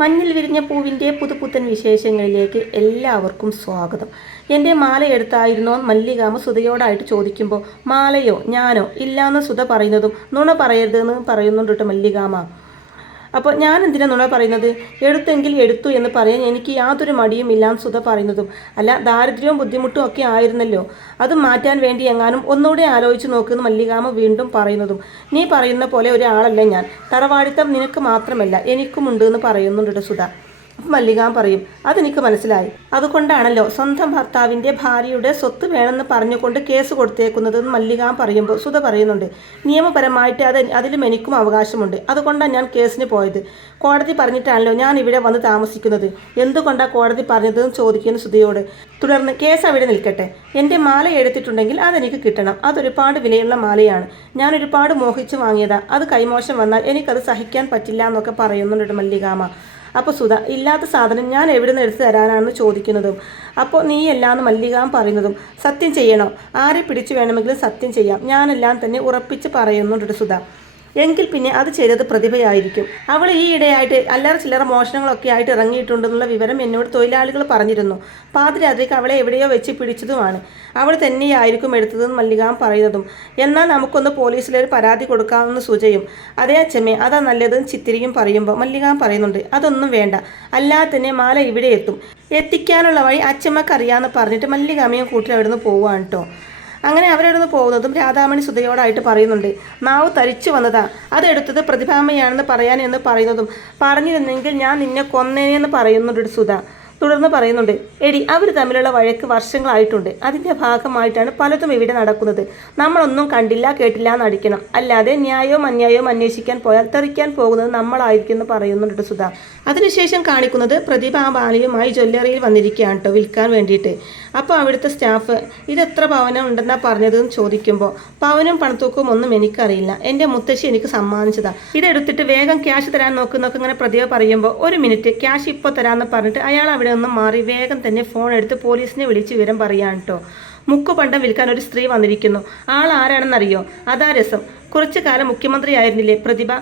മഞ്ഞിൽ വിരിഞ്ഞ പൂവിൻ്റെ പുതുപുത്തൻ വിശേഷങ്ങളിലേക്ക് എല്ലാവർക്കും സ്വാഗതം. എൻ്റെ മാല എടുത്തായിരുന്നോ മല്ലികാമ്മ സുധയോടായിട്ട് ചോദിക്കുമ്പോൾ മാലയോ ഞാനോ ഇല്ലാന്ന് സുധ പറയുന്നതും നുണ പറയരുതെന്ന് പറയുന്നുണ്ട് മല്ലികാമ്മ. അപ്പോൾ ഞാൻ എന്തിനാ നുണ പറയുന്നത്? എടുത്തെങ്കിൽ എടുത്തു എന്ന് പറയാൻ എനിക്ക് യാതൊരു മടിയും ഇല്ലാന്ന് സുധ പറയുന്നതും അല്ല, ദാരിദ്ര്യവും ബുദ്ധിമുട്ടും ഒക്കെ ആയിരുന്നല്ലോ, അത് മാറ്റാൻ വേണ്ടി എങ്ങാനും ഒന്നുകൂടെ ആലോചിച്ച് നോക്കുമെന്ന് മല്ലികാമ്മ വീണ്ടും പറയുന്നതും നീ പറയുന്ന പോലെ ഒരാളല്ല ഞാൻ, തറവാടിത്തം നിനക്ക് മാത്രമല്ല എനിക്കുമുണ്ട് എന്ന് പറയുന്നുണ്ട് സുധ. അപ്പം മല്ലികാമ്മ പറയും, അതെനിക്ക് മനസ്സിലായി, അതുകൊണ്ടാണല്ലോ സ്വന്തം ഭർത്താവിൻ്റെ ഭാര്യയുടെ സ്വത്ത് വേണമെന്ന് പറഞ്ഞുകൊണ്ട് കേസ് കൊടുത്തേക്കുന്നതെന്ന് മല്ലികാമ്മ പറയുമ്പോൾ സുധ പറയുന്നുണ്ട്, നിയമപരമായിട്ട് അതിലും എനിക്കും അവകാശമുണ്ട്, അതുകൊണ്ടാണ് ഞാൻ കേസിന് പോയത്. കോടതി പറഞ്ഞിട്ടാണല്ലോ ഞാൻ ഇവിടെ വന്ന് താമസിക്കുന്നത്, എന്തുകൊണ്ടാണ് കോടതി പറഞ്ഞതെന്ന് ചോദിക്കുന്ന സുധയോട്. തുടർന്ന് കേസ് അവിടെ നിൽക്കട്ടെ, എൻ്റെ മാല എടുത്തിട്ടുണ്ടെങ്കിൽ അതെനിക്ക് കിട്ടണം, അതൊരുപാട് വിലയുള്ള മാലയാണ്, ഞാൻ ഒരുപാട് മോഹിച്ച് വാങ്ങിയതാ, അത് കൈമോശം വന്നാൽ എനിക്കത് സഹിക്കാൻ പറ്റില്ല എന്നൊക്കെ പറയുന്നുണ്ട് മല്ലികാമ്മ. അപ്പോൾ സുധ, ഇല്ലാത്ത സാധനം ഞാൻ എവിടെ നിന്ന് എടുത്ത് തരാനാണെന്ന് ചോദിക്കുന്നതും അപ്പോൾ നീയല്ലാന്ന് മല്ലികാമ്മ പറയുന്നതും സത്യം ചെയ്യണോ? ആരെ പിടിച്ചു വേണമെങ്കിലും സത്യം ചെയ്യാം, ഞാനെല്ലാം തന്നെ ഉറപ്പിച്ച് പറയുന്നുണ്ട് സുധ. എങ്കിൽ പിന്നെ അത് ചെയ്തത് പ്രതിഭയായിരിക്കും, അവൾ ഈ ഇടയായിട്ട് അല്ലറ ചില്ലറ മോഷണങ്ങളൊക്കെ ആയിട്ട് ഇറങ്ങിയിട്ടുണ്ടെന്നുള്ള വിവരം എന്നോട് തൊഴിലാളികൾ പറഞ്ഞിരുന്നു, പാതിരാത്രിക്ക് അവളെ എവിടെയോ വെച്ച് പിടിച്ചതുമാണ്, അവൾ തന്നെയായിരിക്കും എടുത്തതെന്ന് മല്ലികാമ്മ പറയുന്നതും എന്നാൽ നമുക്കൊന്ന് പോലീസിലൊരു പരാതി കൊടുക്കാമെന്ന് സുജയും അതേ അച്ഛമ്മേ അതാ നല്ലതെന്ന് ചിത്തിരിയും പറയുമ്പോൾ മല്ലികാമ്മ പറയുന്നുണ്ട്, അതൊന്നും വേണ്ട, അല്ലാതെ തന്നെ മാല ഇവിടെ എത്തിക്കാനുള്ള വഴി അച്ഛമ്മക്ക് അറിയാമെന്ന് പറഞ്ഞിട്ട് മല്ലികാമ്മയും കൂട്ടി അവിടെ നിന്ന് പോവുകയാണ് കേട്ടോ. അങ്ങനെ അവരവിടുന്ന് പോകുന്നതും രാധാമണി സുധയോടായിട്ട് പറയുന്നുണ്ട്, നാവ് തരിച്ചു വന്നതാ, അതെടുത്തത് പ്രതിഭാമ്മയാണെന്ന് പറയാൻ എന്ന് പറയുന്നതും പറഞ്ഞിരുന്നെങ്കിൽ ഞാൻ നിന്നെ കൊന്നേനെന്ന് പറയുന്നുണ്ട് സുധ. തുടർന്ന് പറയുന്നുണ്ട്, എടി അവർ തമ്മിലുള്ള വഴക്ക് വർഷങ്ങളായിട്ടുണ്ട്, അതിൻ്റെ ഭാഗമായിട്ടാണ് പലതും ഇവിടെ നടക്കുന്നത്, നമ്മളൊന്നും കണ്ടില്ല കേട്ടില്ല എന്നടിക്കണം, അല്ലാതെ ന്യായവും അന്യായവും അന്വേഷിക്കാൻ പോയാൽ തെറിക്കാൻ പോകുന്നത് നമ്മളായിരിക്കും എന്ന് പറയുന്നുണ്ട് സുധ. അതിനുശേഷം കാണിക്കുന്നത് പ്രതിഭ ബാലിയുമായി ജ്വല്ലറിയിൽ വന്നിരിക്കുകയാണ് കേട്ടോ വിൽക്കാൻ വേണ്ടിയിട്ട്. അപ്പോൾ അവിടുത്തെ സ്റ്റാഫ് ഇതെത്ര പവനം ഉണ്ടെന്നാണ് പറഞ്ഞതെന്ന് ചോദിക്കുമ്പോൾ പവനും പണത്തൂക്കവും ഒന്നും എനിക്കറിയില്ല, എൻ്റെ മുത്തശ്ശി എനിക്ക് സമ്മാനിച്ചതാണ്, ഇതെടുത്തിട്ട് വേഗം ക്യാഷ് തരാൻ നോക്കുന്നൊക്കെ ഇങ്ങനെ പ്രതിഭ പറയുമ്പോൾ ഒരു മിനിറ്റ് ക്യാഷ് ഇപ്പോൾ തരാമെന്ന് പറഞ്ഞിട്ട് അയാൾ അവിടെ നിന്നും മാറി വേഗം തന്നെ ഫോൺ എടുത്ത് പോലീസിനെ വിളിച്ച് വിവരം പറയാൻ കേട്ടോ. മുക്കുപണ്ടം വിൽക്കാൻ ഒരു സ്ത്രീ വന്നിരിക്കുന്നു, ആൾ ആരാണെന്നറിയോ? അതാ രസം, കുറച്ചു കാലം മുഖ്യമന്ത്രിയായിരുന്നില്ലേ പ്രതിഭ,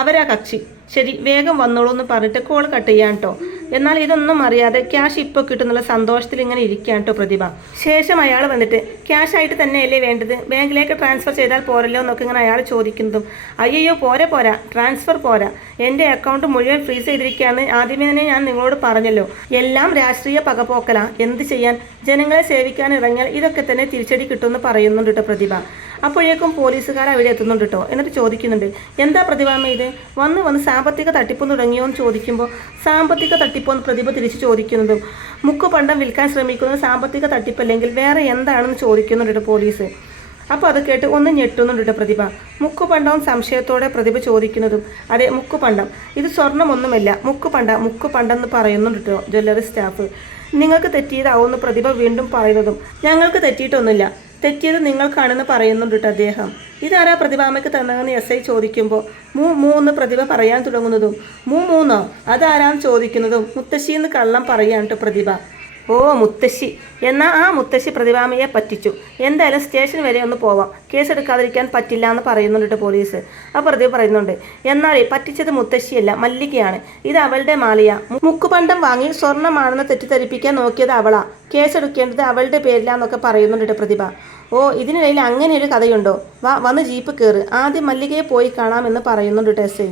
അവരാ കക്ഷി, ശരി വേഗം വന്നോളൂ എന്ന് പറഞ്ഞിട്ട് കോൾ കട്ട് ചെയ്യാൻ കേട്ടോ. എന്നാൽ ഇതൊന്നും അറിയാതെ ക്യാഷ് ഇപ്പോൾ കിട്ടുന്നുള്ള സന്തോഷത്തിൽ ഇങ്ങനെ ഇരിക്കുകയാണ് കേട്ടോ പ്രതിഭ. ശേഷം അയാൾ വന്നിട്ട് ക്യാഷ് ആയിട്ട് തന്നെയല്ലേ വേണ്ടത്, ബാങ്കിലേക്ക് ട്രാൻസ്ഫർ ചെയ്താൽ പോരല്ലോ എന്നൊക്കെ ഇങ്ങനെ അയാൾ ചോദിക്കുന്നതും അയ്യോ പോരാ ട്രാൻസ്ഫർ പോരാ, എൻ്റെ അക്കൗണ്ട് മുഴുവൻ ഫ്രീസ് ചെയ്തിരിക്കുകയാണ്, ആദ്യമേ തന്നെ ഞാൻ നിങ്ങളോട് പറഞ്ഞല്ലോ, എല്ലാം രാഷ്ട്രീയ പകപോക്കലാ, എന്ത് ചെയ്യാൻ, ജനങ്ങളെ സേവിക്കാൻ ഇറങ്ങിയാൽ ഇതൊക്കെ തന്നെ തിരിച്ചടി കിട്ടുമെന്ന് പറയുന്നുണ്ട് കേട്ടോ പ്രതിഭ. അപ്പോഴേക്കും പോലീസുകാർ അവിടെ എത്തുന്നുണ്ട് കേട്ടോ. എന്നിട്ട് ചോദിക്കുന്നുണ്ട്, എന്താ പ്രതിഭാമ്മ ഇത് വന്ന് സാമ്പത്തിക തട്ടിപ്പ് തുടങ്ങിയോ എന്ന് ചോദിക്കുമ്പോൾ സാമ്പത്തിക തട്ടിപ്പോന്ന് പ്രതിഭ തിരിച്ച് ചോദിക്കുന്നതും മുക്കുപണ്ടം വിൽക്കാൻ ശ്രമിക്കുന്നത് സാമ്പത്തിക തട്ടിപ്പല്ലെങ്കിൽ വേറെ എന്താണെന്ന് ചോദിക്കുന്നുണ്ട് പോലീസ്. അപ്പോൾ അത് കേട്ട് ഒന്ന് ഞെട്ടുന്നുണ്ട് പ്രതിഭ. മുക്കുപണ്ടവും സംശയത്തോടെ പ്രതിഭ ചോദിക്കുന്നതും അതെ മുക്കുപണ്ടം, ഇത് സ്വർണ്ണമൊന്നുമല്ല, മുക്കുപണ്ടം എന്ന് പറയുന്നുണ്ട് കേട്ടോ ജ്വല്ലറി സ്റ്റാഫ്. നിങ്ങൾക്ക് തെറ്റിയതാവുമെന്ന് പ്രതിഭ വീണ്ടും പറയുന്നതും ഞങ്ങൾക്ക് തെറ്റിയിട്ടൊന്നുമില്ല, തെറ്റിയത് നിങ്ങൾക്കാണെന്ന് പറയുന്നുണ്ട് കേട്ടോ അദ്ദേഹം. ഇതാരാ പ്രതിഭാമ്മയ്ക്ക് തന്നതെന്ന് SI ചോദിക്കുമ്പോൾ മൂന്ന് പ്രതിഭ പറയാൻ തുടങ്ങുന്നതും മൂന്നോ അതാരാന്ന് ചോദിക്കുന്നതും മുത്തശ്ശിന്ന് കള്ളം പറയാൻ കേട്ടോ പ്രതിഭ. ഓ മുത്തശ്ശി, എന്നാൽ ആ മുത്തശ്ശി പ്രതിഭാമ്മയെ പറ്റിച്ചു, എന്തായാലും സ്റ്റേഷൻ വരെ ഒന്ന് പോവാം, കേസെടുക്കാതിരിക്കാൻ പറ്റില്ല എന്ന് പറയുന്നുണ്ട് പോലീസ്. അപ്പോൾ പ്രതിഭ പറയുന്നുണ്ട്, എന്നാൽ പറ്റിച്ചത് മുത്തശ്ശിയല്ല മല്ലികയാണ്, ഇത് അവളുടെ മാലയാ, മുക്കുപണ്ടം വാങ്ങി സ്വർണ്ണമാണെന്ന് തെറ്റിദ്ധരിപ്പിക്കാൻ നോക്കിയത് അവളാ, കേസെടുക്കേണ്ടത് അവളുടെ പേരിലാന്നൊക്കെ പറയുന്നുണ്ട് പ്രതിഭ. ഓ ഇതിനിടയിൽ അങ്ങനെ ഒരു കഥയുണ്ടോ, വന്ന് ജീപ്പ് കയറ്, ആദ്യം മല്ലികയെ പോയി കാണാമെന്ന് പറയുന്നുണ്ട് SI.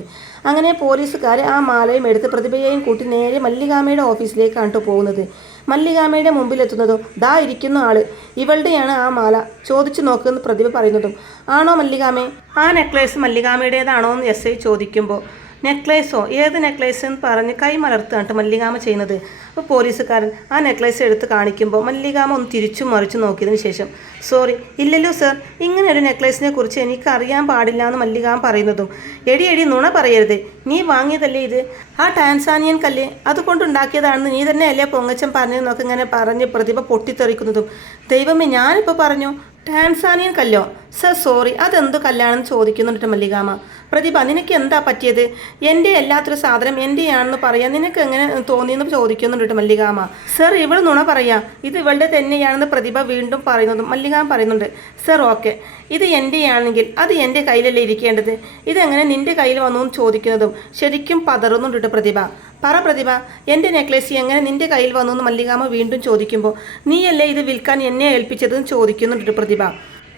അങ്ങനെ പോലീസുകാർ ആ മാലയും എടുത്ത് പ്രതിഭയെയും കൂട്ടി നേരെ മല്ലികാമ്മയുടെ ഓഫീസിലേക്കാണ് കേട്ടോ പോകുന്നത്. മല്ലികാമ്മയുടെ മുമ്പിലെത്തുന്നതും ദാ ഇരിക്കുന്ന ആള്, ഇവളുടെയാണ് ആ മാല, ചോദിച്ചു നോക്കുമെന്ന് പ്രതിഭ പറയുന്നതും ആണോ മല്ലികാമ്മേ, ആ നെക്ലേസ് മല്ലികാമ്മയുടേതാണോ എന്ന് SI ചോദിക്കുമ്പോൾ നെക്ലേസോ, ഏത് നെക്ലേസ് എന്ന് പറഞ്ഞ് കൈമലർത്തുകയാണ് മല്ലികാമ്മ ചെയ്യുന്നത്. അപ്പോൾ പോലീസുകാരൻ ആ നെക്ലേസ് എടുത്ത് കാണിക്കുമ്പോൾ മല്ലികാമ്മ ഒന്ന് തിരിച്ചും മറിച്ചു നോക്കിയതിന് ശേഷം സോറി ഇല്ലല്ലോ സർ, ഇങ്ങനെ ഒരു നെക്ലേസിനെ കുറിച്ച് എനിക്ക് അറിയാൻ പാടില്ല എന്ന് മല്ലികാമ്മ പറയുന്നതും എടി നുണ പറയരുത്, നീ വാങ്ങിയതല്ലേ ഇത്, ആ ടാൻസാനിയൻ കല്ല് അതുകൊണ്ടുണ്ടാക്കിയതാണെന്ന് നീ തന്നെ അല്ലേ പൊങ്ങച്ചൻ പറഞ്ഞതെന്നൊക്കെ ഇങ്ങനെ പറഞ്ഞ് പ്രതിഭ പൊട്ടിത്തെറിക്കുന്നതും ദൈവമേ ഞാനിപ്പോൾ പറഞ്ഞു ടാൻസാനിയൻ കല്ലോ സർ, സോറി അതെന്ത് കല്ലാണെന്ന് ചോദിക്കുന്നുണ്ട് മല്ലികാമ്മ. പ്രതിഭ, നിനക്ക് എന്താ പറ്റിയത്? എൻ്റെ അല്ലാത്തൊരു സാധനം എൻ്റെയാണെന്ന് പറയാൻ നിനക്ക് എങ്ങനെ തോന്നിയെന്ന് ചോദിക്കുന്നുണ്ട് കേട്ടോ മല്ലികാമ്മ. സർ, ഇവൾ നുണ പറയാ, ഇത് ഇവളുടെ തന്നെയാണെന്ന് പ്രതിഭ വീണ്ടും പറയുന്നതും മല്ലികാമ്മ പറയുന്നുണ്ട്. സർ, ഓക്കെ, ഇത് എൻ്റെയാണെങ്കിൽ അത് എൻ്റെ കയ്യിലല്ലേ ഇരിക്കേണ്ടത്, ഇതെങ്ങനെ നിൻ്റെ കയ്യിൽ വന്നു എന്ന് ചോദിക്കുന്നതും ശരിക്കും പതറുന്നുണ്ട് കേട്ടോ പ്രതിഭ. പറ പ്രതിഭ, എൻ്റെ നെക്ലേസ് എങ്ങനെ നിൻ്റെ കയ്യിൽ വന്നു എന്ന് മല്ലികാമ്മ വീണ്ടും ചോദിക്കുമ്പോൾ നീയല്ലേ ഇത് വിൽക്കാൻ എന്നെ ഏൽപ്പിച്ചതെന്ന് ചോദിക്കുന്നുണ്ട് പ്രതിഭ.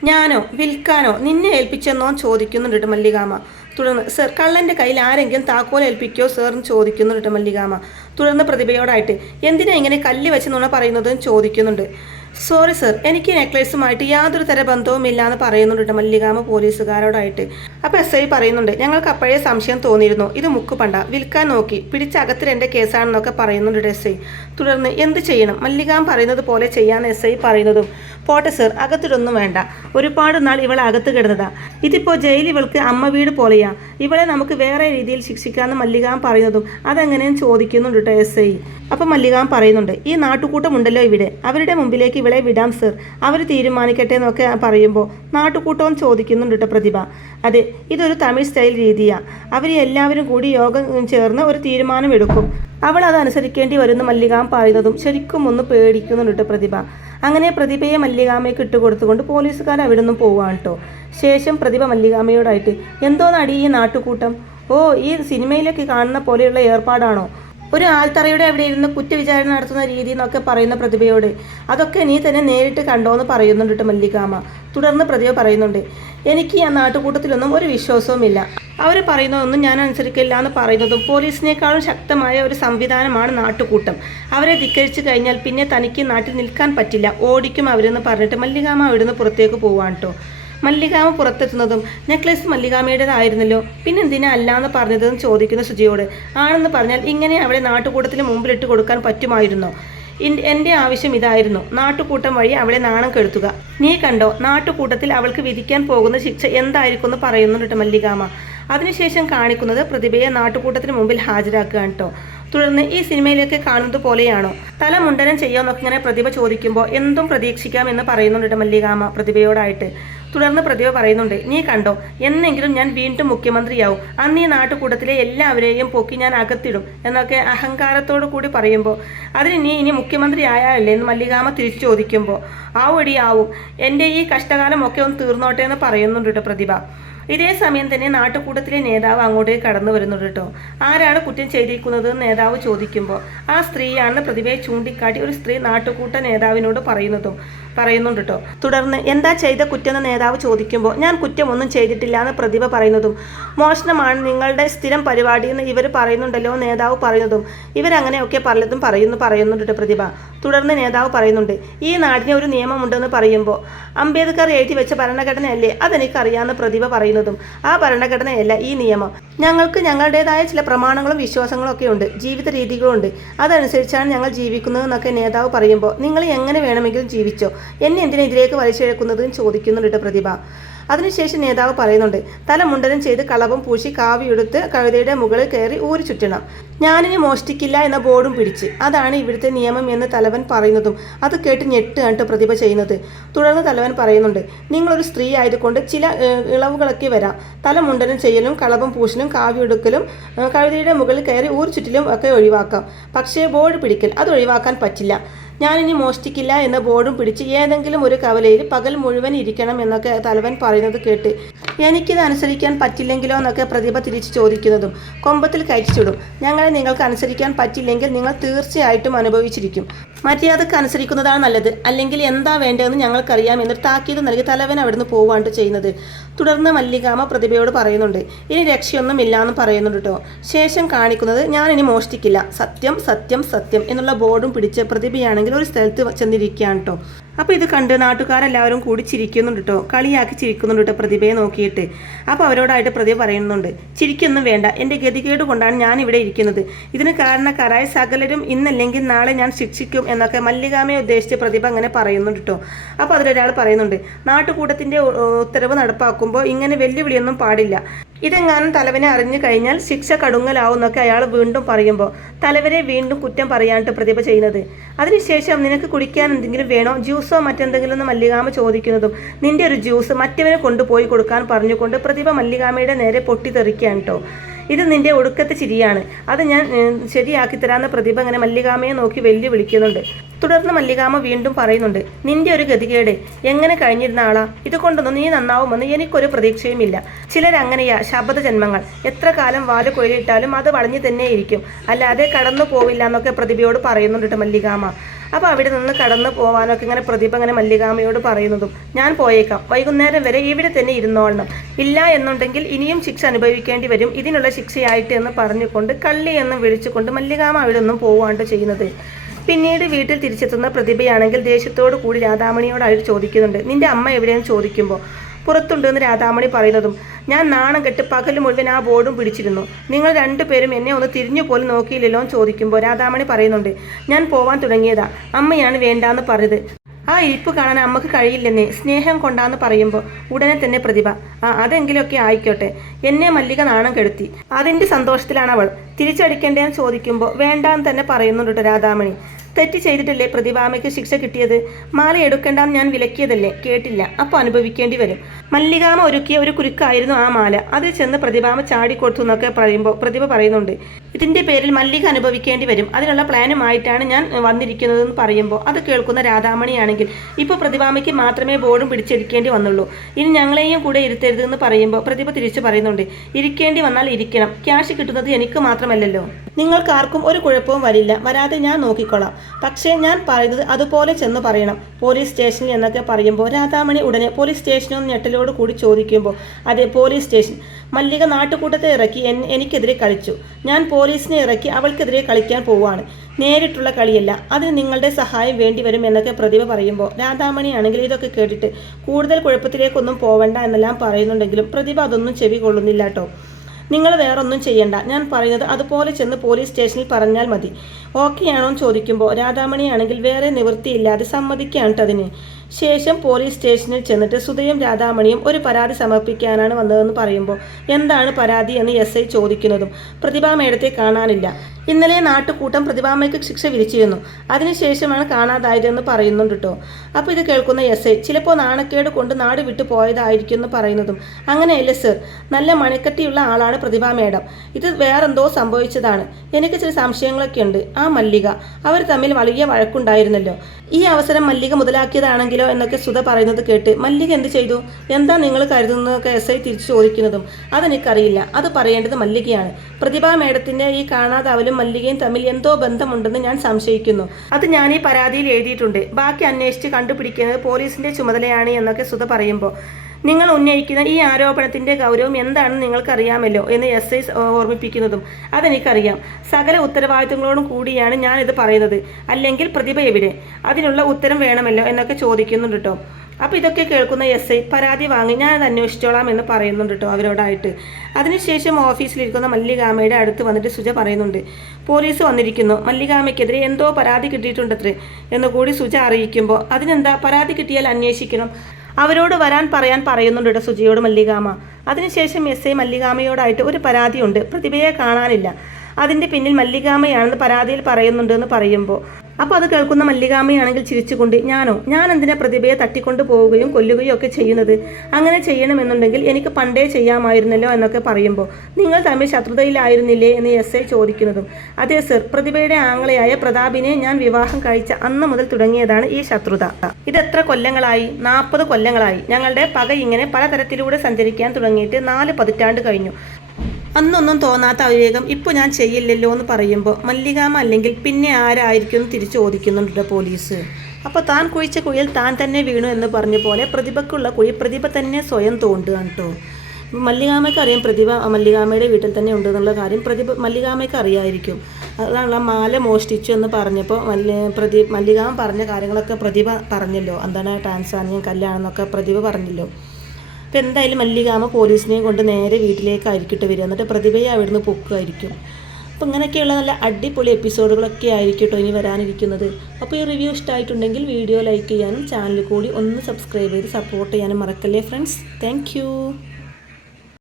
ഞാനോ വിൽക്കാനോ നിന്നെ ഏൽപ്പിച്ചെന്നോ ചോദിക്കുന്നുണ്ട് മല്ലികാമ്മ. തുടർന്ന് സർ, കള്ളൻ്റെ കയ്യിൽ ആരെങ്കിലും താക്കോൽ ഏൽപ്പിക്കോ സർ എന്ന് ചോദിക്കുന്നുണ്ട് മല്ലികാമ്മ. തുടർന്ന് പ്രതിഭയോടായിട്ട് എന്തിനാ ഇങ്ങനെ കല്ല് വെച്ച് നുണ പറയുന്നതെന്ന് ചോദിക്കുന്നുണ്ട്. സോറി സർ, എനിക്ക് നെക്ലേസുമായിട്ട് യാതൊരു തര ബന്ധവുമില്ല എന്ന് പറയുന്നുണ്ട് മല്ലികാമ്മ പോലീസുകാരോടായിട്ട്. അപ്പോൾ SI പറയുന്നുണ്ട്, ഞങ്ങൾക്ക് അപ്പോഴേ സംശയം തോന്നിയിരുന്നു, ഇത് മുക്കുപണ്ട, വിൽക്കാൻ നോക്കി, പിടിച്ചകത്തിരേണ്ട കേസാണെന്നൊക്കെ പറയുന്നുണ്ട് SI. തുടർന്ന് എന്ത് ചെയ്യണം, മല്ലികാമ്മ പറയുന്നത് പോലെ ചെയ്യാൻ SI പറയുന്നതും പോട്ടെ സർ, അകത്തിടൊന്നും വേണ്ട, ഒരുപാട് നാൾ ഇവളെ അകത്ത് കിടന്നതാ, ഇതിപ്പോൾ ജയിൽ ഇവൾക്ക് അമ്മ വീട് പോലെയാ, ഇവളെ നമുക്ക് വേറെ രീതിയിൽ ശിക്ഷിക്കാമെന്ന് മല്ലികാമ്മ പറയുന്നതും അതെങ്ങനെയും ചോദിക്കുന്നുണ്ട് കേട്ടോ SI. അപ്പം മല്ലികാമ്മ പറയുന്നുണ്ട്, ഈ നാട്ടുകൂട്ടമുണ്ടല്ലോ ഇവിടെ, അവരുടെ മുമ്പിലേക്ക് ഇവളെ വിടാം സർ, അവർ തീരുമാനിക്കട്ടെ എന്നൊക്കെ പറയുമ്പോൾ നാട്ടുകൂട്ടവും ചോദിക്കുന്നുണ്ട് കേട്ടോ പ്രതിഭ. അതെ, ഇതൊരു തമിഴ് സ്റ്റൈൽ രീതിയാണ്, അവർ എല്ലാവരും കൂടി യോഗം ചേർന്ന് ഒരു തീരുമാനമെടുക്കും, അവൾ അതനുസരിക്കേണ്ടി വരുന്ന മല്ലികാമ്മ പറയുന്നതും ശരിക്കും ഒന്ന് പേടിക്കുന്നുണ്ട് കേട്ടോ പ്രതിഭ. അങ്ങനെ പ്രതിഭയെ മല്ലികാമ്മയ്ക്ക് ഇട്ടുകൊടുത്തുകൊണ്ട് പോലീസുകാർ അവിടെ നിന്നും പോവുകയാണ് കേട്ടോ. ശേഷം പ്രതിഭ മല്ലികാമ്മയോടായിട്ട് എന്തോന്നടി ഈ നാട്ടുകൂട്ടം, ഓ ഈ സിനിമയിലൊക്കെ കാണുന്ന പോലെയുള്ള ഏർപ്പാടാണോ, ഒരു ആൾത്തറയുടെ അവിടെ ഇരുന്ന് കുറ്റവിചാരണ നടത്തുന്ന രീതി എന്നൊക്കെ പറയുന്ന പ്രതിഭയോട് അതൊക്കെ നീ തന്നെ നേരിട്ട് കണ്ടോന്ന് പറയുന്നുണ്ട് കേട്ടോ മല്ലികാമ്മ. തുടർന്ന് പ്രതിഭ പറയുന്നുണ്ട്, എനിക്ക് ആ നാട്ടുകൂട്ടത്തിലൊന്നും ഒരു വിശ്വാസവുമില്ല, അവർ പറയുന്നതൊന്നും ഞാൻ അനുസരിക്കില്ല എന്ന് പറയുന്നതും പോലീസിനേക്കാളും ശക്തമായ ഒരു സംവിധാനമാണ് നാട്ടുകൂട്ടം, അവരെ ധിക്കരിച്ചു കഴിഞ്ഞാൽ പിന്നെ തനിക്ക് നാട്ടിൽ നിൽക്കാൻ പറ്റില്ല, ഓടിക്കും അവരെന്ന് പറഞ്ഞിട്ട് മല്ലികാമ്മ അവിടുന്ന് പുറത്തേക്ക് പോവാണ് കേട്ടോ. മല്ലികാമ്മ പുറത്തെത്തുന്നതും നെക്ലേസ് മല്ലികാമ്മയുടേതായിരുന്നല്ലോ, പിന്നെന്തിനാ അല്ലാന്ന് പറഞ്ഞതെന്ന് ചോദിക്കുന്ന സുജിയോട്. ആണെന്ന് പറഞ്ഞാൽ ഇങ്ങനെ അവിടെ നാട്ടുകൂട്ടത്തിന് മുമ്പിലിട്ട് കൊടുക്കാൻ പറ്റുമായിരുന്നോ? എൻ്റെ ആവശ്യം ഇതായിരുന്നു, നാട്ടുകൂട്ടം വഴി അവളെ നാണം കെടുത്തുക. നീ കണ്ടോ നാട്ടുകൂട്ടത്തിൽ അവൾക്ക് വിധിക്കാൻ പോകുന്ന ശിക്ഷ എന്തായിരിക്കും എന്ന് പറയുന്നുണ്ട് മല്ലികാമ്മ. അതിനുശേഷം കാണിക്കുന്നത് പ്രതിഭയെ നാട്ടുകൂട്ടത്തിന് മുമ്പിൽ ഹാജരാക്കുകയാണ് കേട്ടോ. തുടർന്ന് ഈ സിനിമയിലേക്ക് കാണുന്നത് പോലെയാണോ, തല മുണ്ടനം ചെയ്യാമെന്നൊക്കെ ഇങ്ങനെ പ്രതിഭ ചോദിക്കുമ്പോൾ എന്തും പ്രതീക്ഷിക്കാമെന്ന് പറയുന്നുണ്ട് മല്ലികാമ്മ പ്രതിഭയോടായിട്ട്. തുടർന്ന് പ്രതിഭ പറയുന്നുണ്ട്, നീ കണ്ടോ, എന്നെങ്കിലും ഞാൻ വീണ്ടും മുഖ്യമന്ത്രിയാവും, അന്ന് ഈ നാട്ടുകൂട്ടത്തിലെ എല്ലാവരെയും പൊക്കി ഞാൻ അകത്തിടും എന്നൊക്കെ അഹങ്കാരത്തോടു കൂടി പറയുമ്പോൾ അതിന് നീ ഇനി മുഖ്യമന്ത്രി ആയാലല്ലേ എന്ന് മല്ലികാമ്മ തിരിച്ചു ചോദിക്കുമ്പോൾ ആവും, എൻ്റെ ഈ കഷ്ടകാലമൊക്കെ ഒന്ന് തീർന്നോട്ടെ എന്ന് പറയുന്നുണ്ട് കേട്ടോ പ്രതിഭ. ഇതേ സമയം തന്നെ നാട്ടുകൂട്ടത്തിലെ നേതാവ് അങ്ങോട്ടേക്ക് കടന്നു വരുന്നുണ്ട് കേട്ടോ. ആരാണ് കുറ്റം ചെയ്തിരിക്കുന്നത് നേതാവ് ചോദിക്കുമ്പോൾ ആ സ്ത്രീയാണെന്ന് പ്രതിഭയെ ചൂണ്ടിക്കാട്ടി ഒരു സ്ത്രീ നാട്ടുകൂട്ട നേതാവിനോട് പറയുന്നുണ്ട് കേട്ടോ. തുടർന്ന് എന്താ ചെയ്ത കുറ്റം എന്ന് നേതാവ് ചോദിക്കുമ്പോൾ ഞാൻ കുറ്റമൊന്നും ചെയ്തിട്ടില്ല എന്ന് പ്രതിഭ പറയുന്നതും മോഷണമാണ് നിങ്ങളുടെ സ്ഥിരം പരിപാടി എന്ന് ഇവർ പറയുന്നുണ്ടല്ലോ നേതാവ് പറയുന്നതും ഇവരങ്ങനെയൊക്കെ പലതും പറയുന്നുണ്ട് കേട്ടോ പ്രതിഭ. തുടർന്ന് നേതാവ് പറയുന്നുണ്ട്, ഈ നാടിന് ഒരു നിയമമുണ്ടെന്ന് പറയുമ്പോൾ അംബേദ്കർ എഴുതി വെച്ച ഭരണഘടനയല്ലേ അതെനിക്കറിയാമെന്ന് പ്രതിഭ പറയുന്നതും ആ ഭരണഘടനയല്ല ഈ നിയമം, ഞങ്ങൾക്ക് ഞങ്ങളുടേതായ ചില പ്രമാണങ്ങളും വിശ്വാസങ്ങളും ഒക്കെ ഉണ്ട്, ജീവിത രീതികളുണ്ട്, അതനുസരിച്ചാണ് ഞങ്ങൾ ജീവിക്കുന്നതെന്നൊക്കെ നേതാവ് പറയുമ്പോൾ നിങ്ങൾ എങ്ങനെ വേണമെങ്കിലും ജീവിച്ചോ, എന്നെ എന്തിനാ ഇതിലേക്ക് വലിച്ചിഴക്കുന്നതെന്ന് ചോദിക്കുന്നുണ്ട് പ്രതിഭ. അതിനുശേഷം നേതാവ് പറയുന്നുണ്ട്, തല മുണ്ടനം ചെയ്ത് കളവും പൂശി കാവിയെടുത്ത് കവിതയുടെ മുകളിൽ കയറി ഊരി ചുറ്റണം, ഞാനിനി മോഷ്ടിക്കില്ല എന്ന ബോർഡും പിടിച്ച്, അതാണ് ഇവിടുത്തെ നിയമം എന്ന് തലവൻ പറയുന്നതും അത് കേട്ട് ഞെട്ടാണ് പ്രതിഭ ചെയ്യുന്നത്. തുടർന്ന് തലവൻ പറയുന്നുണ്ട്, നിങ്ങളൊരു സ്ത്രീ ആയതുകൊണ്ട് ചില ഇളവുകളൊക്കെ വരാം, തല മുണ്ടനം ചെയ്യലും കളവും പൂശലും കാവിയെടുക്കലും കവിതയുടെ മുകളിൽ കയറി ഊരി ചുറ്റലും ഒക്കെ ഒഴിവാക്കാം, പക്ഷേ ബോർഡ് പിടിക്കൽ അത് ഒഴിവാക്കാൻ പറ്റില്ല, ഞാനിനി മോഷ്ടിക്കില്ല എന്ന ബോർഡും പിടിച്ച് ഏതെങ്കിലും ഒരു കവലയിൽ പകൽ മുഴുവൻ ഇരിക്കണം എന്നൊക്കെ തലവൻ പറയുന്നത് കേട്ട് എനിക്കിത് അനുസരിക്കാൻ പറ്റില്ലെങ്കിലോ എന്നൊക്കെ പ്രതിഭ തിരിച്ച് ചോദിക്കുന്നതും കൊമ്പത്തിൽ കയറ്റിച്ചിടും, ഞങ്ങളെ നിങ്ങൾക്ക് അനുസരിക്കാൻ പറ്റില്ലെങ്കിൽ നിങ്ങൾ തീർച്ചയായിട്ടും അനുഭവിച്ചിരിക്കും, മര്യാദക്ക് അനുസരിക്കുന്നതാണ് നല്ലത്, അല്ലെങ്കിൽ എന്താ വേണ്ടതെന്ന് ഞങ്ങൾക്കറിയാം എന്നൊരു താക്കീത് നൽകി തലവൻ അവിടുന്ന് പോവാണ്ട് ചെയ്യുന്നത്. തുടർന്ന് മല്ലികാമ്മ പ്രതിഭയോട് പറയുന്നുണ്ട്, ഇനി രക്ഷയൊന്നും ഇല്ലാന്ന് പറയുന്നുണ്ട് കേട്ടോ. ശേഷം കാണിക്കുന്നത് ഞാനിനി മോഷ്ടിക്കില്ല, സത്യം സത്യം സത്യം എന്നുള്ള ബോർഡും പിടിച്ച് പ്രതിഭയാണെങ്കിൽ ഒരു സ്ഥലത്ത് ചെന്നിരിക്കുകയാണ് കേട്ടോ. അപ്പോൾ ഇത് കണ്ട് നാട്ടുകാരെല്ലാവരും കൂടി ചിരിക്കുന്നുണ്ട് കേട്ടോ, കളിയാക്കി ചിരിക്കുന്നുണ്ട് കേട്ടോ പ്രതിഭയെ നോക്കിയിട്ട്. അപ്പോൾ അവരോടായിട്ട് പ്രതിഭ പറയുന്നുണ്ട്, ചിരിക്കൊന്നും വേണ്ട, എൻ്റെ ഗതികേട് കൊണ്ടാണ് ഞാൻ ഇവിടെ ഇരിക്കുന്നത്, ഇതിന് കാരണക്കാരായ സകലരും ഇന്നല്ലെങ്കിൽ നാളെ ഞാൻ ശിക്ഷിക്കും എന്നൊക്കെ മല്ലികാമ്മയെ ഉദ്ദേശിച്ച് പ്രതിഭ അങ്ങനെ പറയുന്നുണ്ട് കേട്ടോ. അപ്പോൾ അതിലൊരാൾ പറയുന്നുണ്ട്, നാട്ടുകൂട്ടത്തിൻ്റെ ഉത്തരവ് നടപ്പാക്കുമ്പോൾ ഇങ്ങനെ വെല്ലുവിളിയൊന്നും പാടില്ല, ഇതെങ്ങാനും തലവനെ അറിഞ്ഞു കഴിഞ്ഞാൽ ശിക്ഷ കടുങ്ങലാവും എന്നൊക്കെ അയാൾ വീണ്ടും പറയുമ്പോൾ തലവരെ വീണ്ടും കുറ്റം പറയാനായിട്ട് പ്രതിഭ ചെയ്യുന്നത്. അതിനുശേഷം നിനക്ക് കുടിക്കാൻ എന്തെങ്കിലും വേണോ, ജ്യൂസോ മറ്റെന്തെങ്കിലും എന്ന് മല്ലികാമ ചോദിക്കുന്നതും നിന്റെ ഒരു ജ്യൂസ് മറ്റവനെ കൊണ്ടുപോയി കൊടുക്കാൻ പറഞ്ഞുകൊണ്ട് പ്രതിഭ മല്ലികാമയുടെ നേരെ പൊട്ടിത്തെറിക്കുകയാണ് കേട്ടോ. ഇത് നിന്റെ ഒടുക്കത്തെ ചിരിയാണ്, അത് ഞാൻ ശരിയാക്കി തരാമെന്ന പ്രതിഭ അങ്ങനെ മല്ലികാമയെ നോക്കി വെല്ലുവിളിക്കുന്നുണ്ട്. തുടർന്ന് മല്ലികാമ വീണ്ടും പറയുന്നുണ്ട്, നിന്റെ ഒരു ഗതികേട് എങ്ങനെ കഴിഞ്ഞിരുന്ന ആളാ, ഇതുകൊണ്ടൊന്നും നീ നന്നാവുമെന്ന് എനിക്കൊരു പ്രതീക്ഷയുമില്ല. ചിലരങ്ങനെയാ ശബദജന്മങ്ങൾ, എത്ര കാലം വാല് കൊയിലിട്ടാലും അത് വളഞ്ഞു തന്നെ ഇരിക്കും, അല്ലാതെ കടന്നു പോവില്ല എന്നൊക്കെ പ്രതിഭയോട് പറയുന്നുണ്ട് മല്ലികാമ. അപ്പോൾ അവിടെ നിന്ന് കടന്നു പോകാനൊക്കെ ഇങ്ങനെ പ്രതിഭ ഇങ്ങനെ മല്ലികാമയോട് പറയുന്നതും ഞാൻ പോയേക്കാം, വൈകുന്നേരം വരെ ഇവിടെ തന്നെ ഇരുന്നോളണം, ഇല്ല എന്നുണ്ടെങ്കിൽ ഇനിയും ശിക്ഷ അനുഭവിക്കേണ്ടി വരും, ഇതിനുള്ള ശിക്ഷയായിട്ട് എന്ന് പറഞ്ഞുകൊണ്ട് കള്ളി എന്ന് വിളിച്ചുകൊണ്ട് മല്ലികാമ അവിടെ നിന്നും പോവാണ്ട് ചെയ്യുന്നത്. പിന്നീട് വീട്ടിൽ തിരിച്ചെത്തുന്ന പ്രതിഭയാണെങ്കിൽ ദേഷ്യത്തോടു കൂടി രാധാമണിയോടായിട്ട് ചോദിക്കുന്നുണ്ട്, നിന്റെ അമ്മ എവിടെയെന്ന് ചോദിക്കുമ്പോൾ പുറത്തുണ്ടെന്ന് രാധാമണി പറയുന്നതും ഞാൻ നാണം കെട്ട് പകൽ മുഴുവൻ ആ ബോർഡും പിടിച്ചിരുന്നു, നിങ്ങൾ രണ്ടുപേരും എന്നെ ഒന്ന് തിരിഞ്ഞു പോലും നോക്കിയില്ലല്ലോ എന്ന് ചോദിക്കുമ്പോൾ രാധാമണി പറയുന്നുണ്ട്, ഞാൻ പോവാൻ തുടങ്ങിയതാ, അമ്മയാണ് വേണ്ടാന്ന് പറഞ്ഞത്, ആ ഇരിപ്പ് കാണാൻ അമ്മക്ക് കഴിയില്ലെന്നേ, സ്നേഹം കൊണ്ടാന്ന് പറയുമ്പോൾ ഉടനെ തന്നെ പ്രതിഭ അതെങ്കിലുമൊക്കെ ആയിക്കോട്ടെ, എന്നെ മല്ലിക നാണം കെടുത്തി, അതിൻ്റെ സന്തോഷത്തിലാണ് അവൾ, തിരിച്ചടിക്കേണ്ടതെന്ന് ചോദിക്കുമ്പോൾ വേണ്ടാന്ന് തന്നെ പറയുന്നുണ്ട് രാധാമണി. തെറ്റ് ചെയ്തിട്ടല്ലേ പ്രതിഭാമയ്ക്ക് ശിക്ഷ കിട്ടിയത്, മാല എടുക്കേണ്ടെന്ന് ഞാൻ വിലക്കിയതല്ലേ, കേട്ടില്ല, അപ്പോൾ അനുഭവിക്കേണ്ടി വരും. മല്ലികാമ ഒരുക്കിയ ഒരു കുരുക്കായിരുന്നു ആ മാല, അതിൽ ചെന്ന് പ്രതിഭാമ ചാടിക്കൊടുത്തു എന്നൊക്കെ പറയുമ്പോൾ പ്രതിഭ പറയുന്നുണ്ട്, ഇതിൻ്റെ പേരിൽ മല്ലിക അനുഭവിക്കേണ്ടി വരും, അതിനുള്ള പ്ലാനുമായിട്ടാണ് ഞാൻ വന്നിരിക്കുന്നതെന്ന് പറയുമ്പോൾ അത് കേൾക്കുന്ന രാധാമണിയാണെങ്കിൽ ഇപ്പോൾ പ്രതിഭാമയ്ക്ക് മാത്രമേ ബോർഡും പിടിച്ചെടുക്കേണ്ടി വന്നുള്ളൂ, ഇനി ഞങ്ങളെയും കൂടെ ഇരുത്തരുതെന്ന് പറയുമ്പോൾ പ്രതിഭ തിരിച്ചു പറയുന്നുണ്ട്, ഇരിക്കേണ്ടി വന്നാൽ ഇരിക്കണം, ക്യാഷ് കിട്ടുന്നത് എനിക്ക് മാത്രമല്ലല്ലോ, നിങ്ങൾക്കാർക്കും ഒരു കുഴപ്പവും വരില്ല, വരാതെ ഞാൻ നോക്കിക്കൊള്ളാം, പക്ഷേ ഞാൻ പറയുന്നത് അതുപോലെ ചെന്ന് പറയണം, പോലീസ് സ്റ്റേഷനിൽ എന്നൊക്കെ പറയുമ്പോൾ രാധാമണി ഉടനെ പോലീസ് സ്റ്റേഷനോ ഞെട്ടലോട് കൂടി ചോദിക്കുമ്പോൾ അതെ പോലീസ് സ്റ്റേഷൻ, മല്ലിക നാട്ടുകൂട്ടത്തെ ഇറക്കി എനിക്കെതിരെ കളിച്ചു, ഞാൻ പോലീസിനെ ഇറക്കി അവൾക്കെതിരെ കളിക്കാൻ പോവുകയാണ്, നേരിട്ടുള്ള കളിയല്ല, അതിന് നിങ്ങളുടെ സഹായം വേണ്ടി വരും എന്നൊക്കെ പ്രതിഭ പറയുമ്പോൾ രാധാമണിയാണെങ്കിൽ ഇതൊക്കെ കേട്ടിട്ട് കൂടുതൽ കുഴപ്പത്തിലേക്കൊന്നും പോവണ്ട എന്നെല്ലാം പറയുന്നുണ്ടെങ്കിലും പ്രതിഭ അതൊന്നും ചെവി കൊള്ളുന്നില്ല കേട്ടോ. നിങ്ങൾ വേറൊന്നും ചെയ്യണ്ട, ഞാൻ പറയുന്നത് അതുപോലെ ചെന്ന് പോലീസ് സ്റ്റേഷനിൽ പറഞ്ഞാൽ മതി, ഓക്കെയാണോ എന്ന് ചോദിക്കുമ്പോൾ രാധാമണിയാണെങ്കിൽ വേറെ നിവൃത്തിയില്ലാതെ സമ്മതിക്കുകയാണ് അതിന്. ശേഷം പോലീസ് സ്റ്റേഷനിൽ ചെന്നിട്ട് സുധയും രാധാമണിയും ഒരു പരാതി സമർപ്പിക്കാനാണ് വന്നതെന്ന് പറയുമ്പോൾ എന്താണ് പരാതി എന്ന് SI ചോദിക്കുന്നതും പ്രതിഭാ മേഡത്തെ കാണാനില്ല, ഇന്നലെ നാട്ടുകൂട്ടം പ്രതിഭാമയ്ക്ക് ശിക്ഷ വിധിച്ചിരുന്നു, അതിനുശേഷമാണ് കാണാതായതെന്ന് പറയുന്നുണ്ട് കേട്ടോ. അപ്പോൾ ഇത് കേൾക്കുന്ന SI ചിലപ്പോൾ നാണക്കേട് കൊണ്ട് നാട് വിട്ടു പോയതായിരിക്കും എന്ന് പറയുന്നതും അങ്ങനെയല്ല സർ, നല്ല മണിക്കട്ടിയുള്ള ആളാണ് പ്രതിഭാ മേഡം, ഇത് വേറെന്തോ സംഭവിച്ചതാണ്, എനിക്ക് ചില സംശയങ്ങളൊക്കെ ഉണ്ട്, ആ മല്ലിക അവർ തമ്മിൽ വലിയ വഴക്കുണ്ടായിരുന്നല്ലോ, ഈ അവസരം മല്ലിക മുതലാക്കിയതാണെങ്കിലോ എന്നൊക്കെ സുധ പറയുന്നത് കേട്ട് മല്ലിക എന്ത് ചെയ്തു, എന്താ നിങ്ങൾ കരുതുന്നതൊക്കെ SI തിരിച്ചു ചോദിക്കുന്നതും അതെനിക്കറിയില്ല, അത് പറയേണ്ടത് മല്ലികയാണ്, പ്രതിഭാ മേഡത്തിൻ്റെ ഈ കാണാതാവലും മല്ലികയും തമ്മിൽ എന്തോ ബന്ധമുണ്ടെന്ന് ഞാൻ സംശയിക്കുന്നു, അത് ഞാൻ ഈ പരാതിയിൽ എഴുതിയിട്ടുണ്ട്, ബാക്കി അന്വേഷിച്ച് കണ്ടുപിടിക്കുന്നത് പോലീസിന്റെ ചുമതലയാണ് എന്നൊക്കെ സുധ പറയുമ്പോൾ നിങ്ങൾ ഉന്നയിക്കുന്ന ഈ ആരോപണത്തിന്റെ ഗൗരവം എന്താണെന്ന് നിങ്ങൾക്കറിയാമല്ലോ എന്ന് SI ഓർമ്മിപ്പിക്കുന്നതും അതെനിക്കറിയാം, സകല ഉത്തരവാദിത്തങ്ങളോടും കൂടിയാണ് ഞാനിത് പറയുന്നത്, അല്ലെങ്കിൽ പ്രതിഭ എവിടെ, അതിനുള്ള ഉത്തരം വേണമല്ലോ എന്നൊക്കെ ചോദിക്കുന്നുണ്ട് കേട്ടോ. അപ്പോൾ ഇതൊക്കെ കേൾക്കുന്ന SI പരാതി വാങ്ങി ഞാനത് അന്വേഷിച്ചോളാം എന്ന് പറയുന്നുണ്ട് കേട്ടോ അവരോടായിട്ട്. അതിനുശേഷം ഓഫീസിലിരിക്കുന്ന മല്ലികാമയുടെ അടുത്ത് വന്നിട്ട് സുജ പറയുന്നുണ്ട്, പോലീസ് വന്നിരിക്കുന്നു, മല്ലികാമയ്ക്കെതിരെ എന്തോ പരാതി കിട്ടിയിട്ടുണ്ടത്രേ എന്ന് കൂടി സുജ അറിയിക്കുമ്പോൾ അതിനെന്താ, പരാതി കിട്ടിയാൽ അന്വേഷിക്കണം, അവരോട് വരാൻ പറയുന്നുണ്ട് കേട്ടോ സുജയോട് മല്ലികാമ. അതിനുശേഷം SI മല്ലികാമയോടായിട്ട് ഒരു പരാതിയുണ്ട്, പ്രതിഭയെ കാണാനില്ല, അതിൻ്റെ പിന്നിൽ മല്ലികാമയാണെന്ന് പരാതിയിൽ പറയുന്നുണ്ട് എന്ന് പറയുമ്പോൾ അപ്പോൾ അത് കേൾക്കുന്ന മല്ലികാമയാണെങ്കിൽ ചിരിച്ചുകൊണ്ട് ഞാൻ എന്തിനാ പ്രതിഭയെ തട്ടിക്കൊണ്ട് പോവുകയും കൊല്ലുകയും ഒക്കെ ചെയ്യുന്നത്, അങ്ങനെ ചെയ്യണമെന്നുണ്ടെങ്കിൽ എനിക്ക് പണ്ടേ ചെയ്യാമായിരുന്നല്ലോ എന്നൊക്കെ പറയുമ്പോൾ നിങ്ങൾ തമ്മിൽ ശത്രുതയിലായിരുന്നില്ലേ എന്ന് SI ചോദിക്കുന്നതും അതെ സർ, പ്രതിഭയുടെ ആങ്ങളയായ പ്രതാപിനെ ഞാൻ വിവാഹം കഴിച്ച അന്ന് മുതൽ തുടങ്ങിയതാണ് ഈ ശത്രുത, ഇതെത്ര കൊല്ലങ്ങളായി, 40 കൊല്ലങ്ങളായി, ഞങ്ങളുടെ പക ഇങ്ങനെ പലതരത്തിലൂടെ സഞ്ചരിക്കാൻ തുടങ്ങിയിട്ട് 4 പതിറ്റാണ്ട് കഴിഞ്ഞു, അന്നൊന്നും തോന്നാത്ത അവിവേകം ഇപ്പോൾ ഞാൻ ചെയ്യില്ലല്ലോ എന്ന് പറയുമ്പോൾ മല്ലികാമ അല്ലെങ്കിൽ പിന്നെ ആരായിരിക്കും എന്ന് തിരിച്ചു ചോദിക്കുന്നുണ്ട് പോലീസ്. അപ്പോൾ താൻ കുഴിച്ച കുഴിയിൽ താൻ തന്നെ വീണു എന്ന് പറഞ്ഞ പോലെ പ്രതിഭയ്ക്കുള്ള കുഴി പ്രതിഭ തന്നെ സ്വയം തോണ്ടുകയാണ് കേട്ടോ. മല്ലികാമയ്ക്ക് അറിയാം പ്രതിഭ മല്ലികാമയുടെ വീട്ടിൽ തന്നെ ഉണ്ടെന്നുള്ള കാര്യം മല്ലികാമയ്ക്ക് അറിയായിരിക്കും. അതാണ് മാല മോഷ്ടിച്ചു എന്ന് പറഞ്ഞപ്പോൾ മല്ലികാമ പറഞ്ഞ കാര്യങ്ങളൊക്കെ പ്രതിഭ പറഞ്ഞല്ലോ, എന്താണ് ട്രാൻസാനിയൻ കല്യാണമെന്നൊക്കെ പ്രതിഭ പറഞ്ഞല്ലോ. അപ്പോൾ എന്തായാലും മല്ലികാമ പോലീസിനെയും കൊണ്ട് നേരെ വീട്ടിലേക്കായിരിക്കട്ടെ വരിക, എന്നിട്ട് പ്രതിഭയെ അവിടുന്ന് പൊക്കുമായിരിക്കും. അപ്പോൾ ഇങ്ങനെയൊക്കെയുള്ള നല്ല അടിപൊളി എപ്പിസോഡുകളൊക്കെ ആയിരിക്കും കേട്ടോ ഇനി വരാനിരിക്കുന്നത്. അപ്പോൾ ഈ റിവ്യൂ ഇഷ്ടമായിട്ടുണ്ടെങ്കിൽ വീഡിയോ ലൈക്ക് ചെയ്യാനും ചാനൽ കൂടി ഒന്ന് സബ്സ്ക്രൈബ് ചെയ്ത് സപ്പോർട്ട് ചെയ്യാനും മറക്കല്ലേ ഫ്രണ്ട്സ്. താങ്ക്